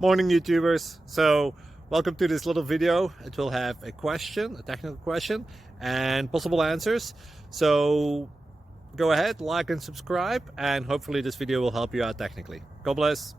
Morning YouTubers. So welcome to this little video. It will have a question, a technical question, and possible answers. So go ahead, like and subscribe, and hopefully this video will help you out technically. God bless.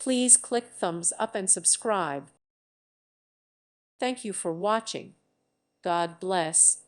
Please click thumbs up and subscribe. Thank you for watching. God bless.